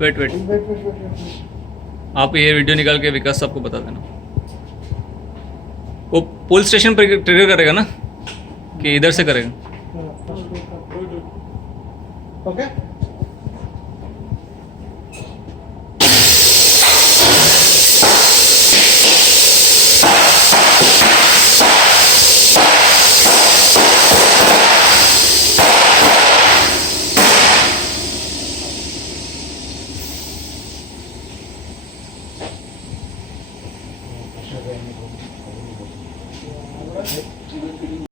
Weight weight, आप ये video निकाल के विकास साहब को बता देना। वो पुलिस स्टेशन पर ट्रिगर करेगा ना कि इधर से करेगा? ओके